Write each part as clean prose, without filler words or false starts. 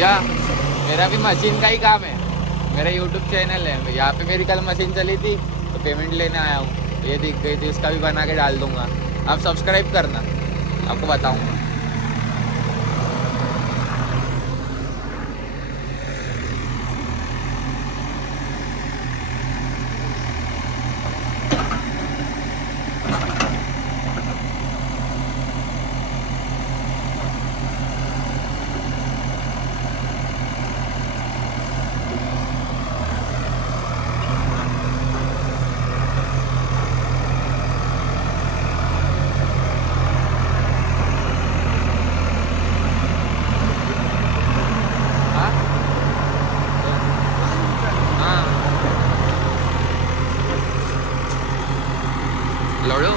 भैया मेरा भी मशीन का ही काम है, मेरा यूट्यूब चैनल है, यहाँ पे मेरी कल मशीन चली थी तो पेमेंट लेने आया हूँ, ये दिख गई थी, उसका भी बना के डाल दूंगा। आप सब्सक्राइब करना, आपको बताऊंगा। लड़ो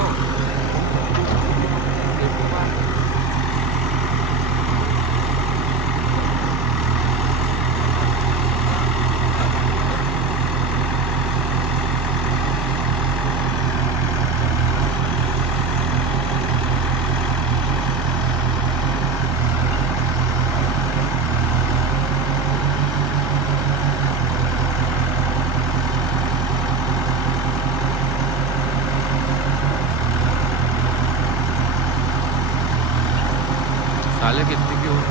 साले कितनी क्यों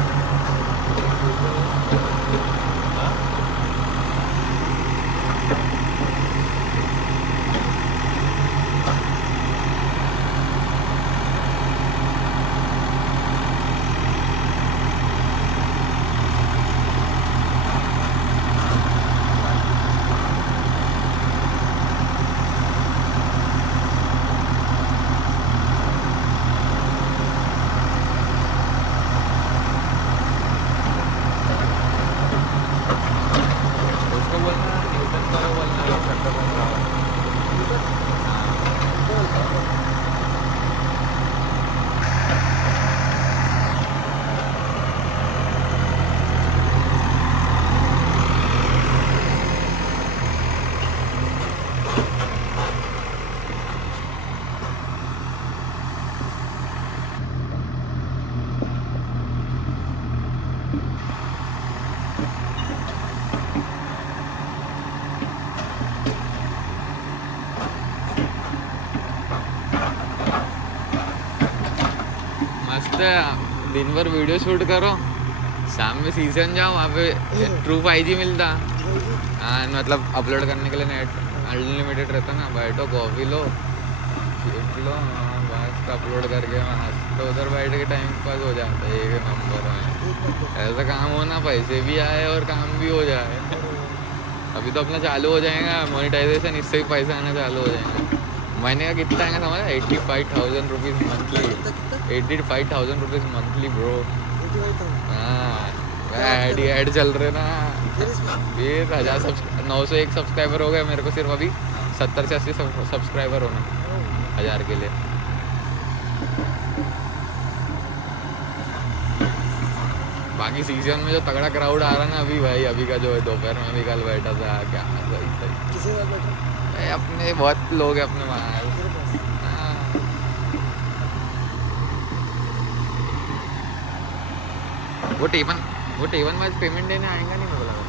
मस्त है। दिन भर वीडियो शूट करो, शाम में सीजन जाओ, वहाँ पे ट्रू 5G मिलता। हाँ मतलब अपलोड करने के लिए नेट अनलिमिटेड रहता ना, बैठो कॉफी लो शूट लो, बस अपलोड करके तो उधर बैठ के टाइम पास हो जाता है। एक नंबर है, ऐसा काम हो ना, पैसे भी आए और काम भी हो जाए। अभी तो अपना चालू हो जाएगा मोनेटाइजेशन, इससे भी पैसा आना चालू हो जाएगा। महीने का कितना आएगा समझ, 85,000 rupees monthly. 85,000 rupees monthly bro. हाँ ऐड चल रहे ना, फिर 901 सब्सक्राइबर हो गए मेरे को, सिर्फ अभी 70 से 80 सब्सक्राइबर होना 1000 के लिए। बाकी सीजन में जो तगड़ा क्राउड आ रहा ना अभी भाई, अभी का जो है दोपहर में भी कल बैठा था, क्या सही अपने बहुत लोग हैं अपने वहाँ। वो टेवन में पेमेंट देने आएगा नहीं मुझे लगा।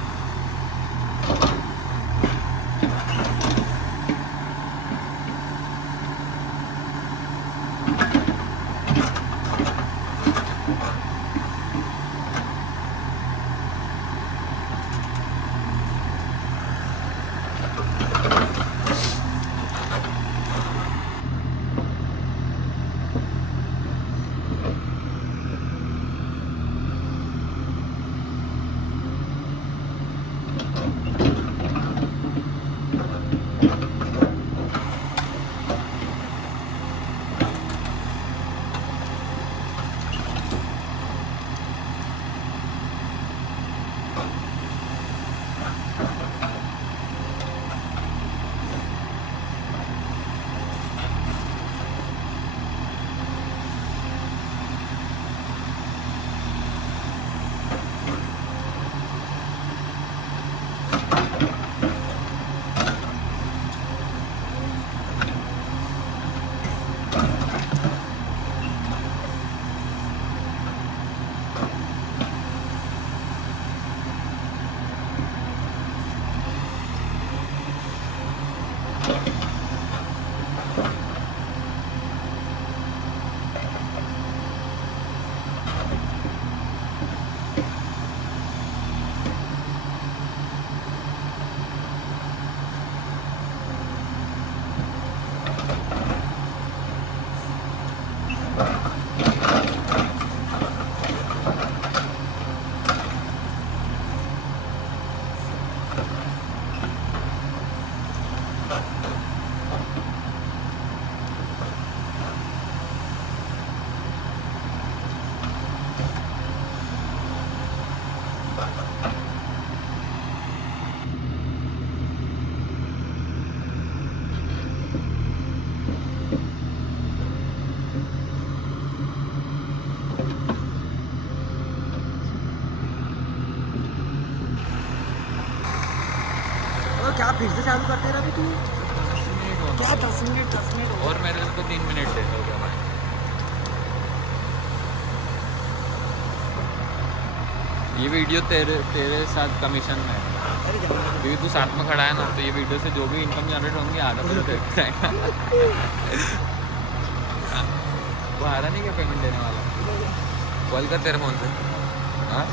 मिनट और मेरे को 3 मिनट दे दो क्या भाई। ये वीडियो तेरे साथ कमीशन में है, अरे जाना क्योंकि तू साथ में खड़ा है ना, तो ये वीडियो से जो भी इनकम जनरेट होंगी आधा पूरा तेरे को जाएगा। वो आ रहा नहीं क्या पेमेंट देने वाला? कॉल कर तेरे फ़ोन से। हाँ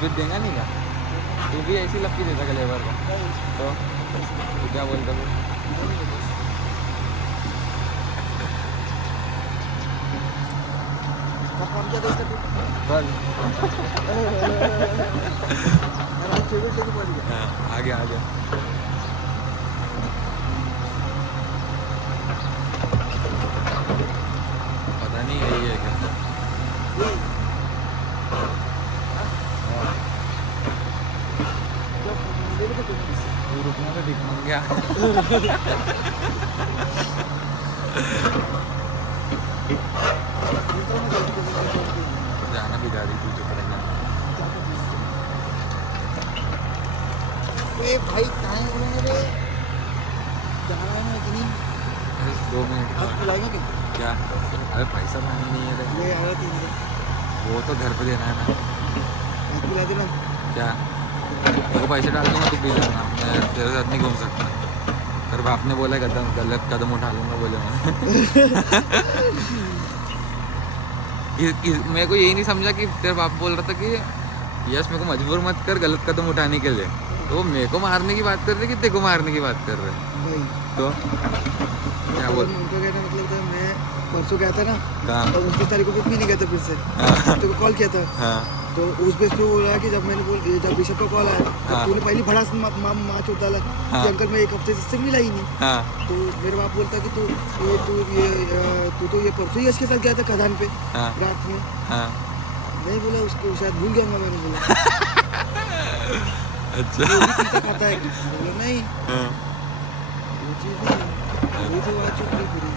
तू देगा नहीं क्या? तू भी ऐसी लपकी देता क्या लेबर को? तो तू क्या बोलता फिर? काम क्या दोस्त तू बस यार फेवरेट लेके पहुंच गया। हाँ, आ गया आ गया। पता नहीं यही है क्या? ये हाँ, जब ले लो तो तू रुकना तो दिख मंग गया। जाना भी जा रही तू चुप रहना। ए भाई कहाँ है बोलेंगे रे जाना है मैं कि नहीं बस 2 मिनट आज बुलाएगा क्या क्या? अरे पैसा पानी नहीं है रे। ये आया 3 दिन वो तो घर पे देना है ना। आज बुला देना क्या तेरे को पैसे डाल दूंगा, तू पी लेना, मैं तेरे साथ नहीं घूम सकता। तेरे बाप ने बोला गलत कदम उठा लूंगा बोले मैं। मेरे को यही नहीं समझा कि तेरे बाप बोल रहा था कि यस मेरे को मजबूर मत कर गलत कदम उठाने के लिए, तो वो मेरे को मारने की बात कर रहे कि तेरे को मारने की बात कर रहे? भाई तो क्या बोल? उनका कहना मतलब था मैं परसों गया था ना कहाँ? और 29 तारीख को फिर पीने गया था फिर से हाँ तेरे को कॉल किया था हाँ तो उस बेस पे बोला कि जब मैंने जब ऋषभ का कॉल आया तो हाँ। तूने पहली भड़ास माँ चोट डाला हाँ। कि अंकल मैं 1 हफ्ते से इससे मिला ही नहीं। हाँ तो मेरे बाप बोलता कि तू तो ये परसों यश के साथ गया था खदान पे हाँ रात में। हाँ नहीं बोला उसको शायद भूल गया होगा मैंने बोला अच्छा वो भी पीता खाता है बोला नहीं हाँ वो चीज़ नहीं है वो तो आज चुप नहीं पूरी